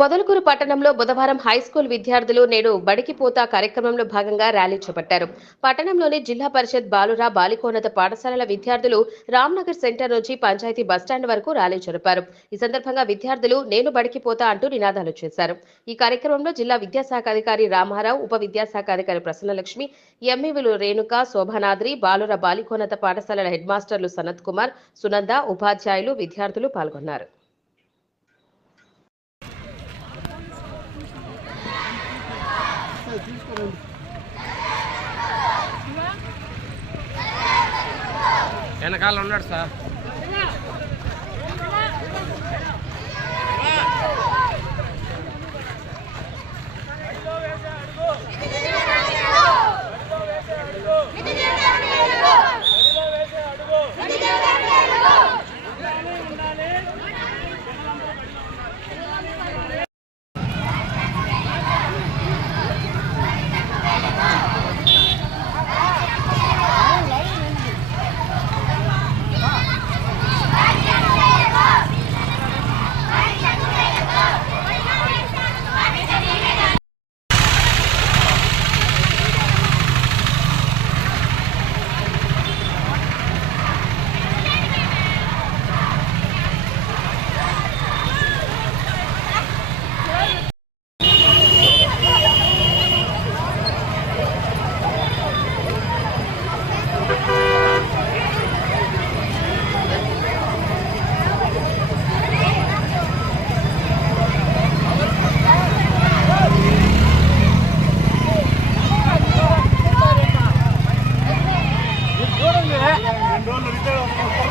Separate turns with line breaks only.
పొదలకూరు పట్టణంలో బుధవారం హైస్కూల్ విద్యార్థులు నేడు బడికి పోతా కార్యక్రమంలో భాగంగా ర్యాలీ చేపట్టారు. పట్టణంలోని జిల్లా పరిషత్ బాలుర బాలికోన్నత పాఠశాలల విద్యార్థులు రామ్నగర్ సెంటర్ నుంచి పంచాయతీ బస్టాండ్ వరకు ర్యాలీ జరిపారు. ఈ సందర్భంగా విద్యార్థులు నేను బడికి పోతా అంటూ నినాదాలు చేశారు. ఈ కార్యక్రమంలో జిల్లా విద్యాశాఖ అధికారి రామారావు ఉప విద్యాశాఖ అధికారి ప్రసన్నలక్ష్మి ఎంఈవులు రేణుక శోభనాద్రి బాలుర బాలికోన్నత పాఠశాలల హెడ్ మాస్టర్లు సనత్ కుమార్ సునంద ఉపాధ్యాయులు విద్యార్థులు పాల్గొన్నారు.
వెనకాల ఉన్నాడు sir. and roll the return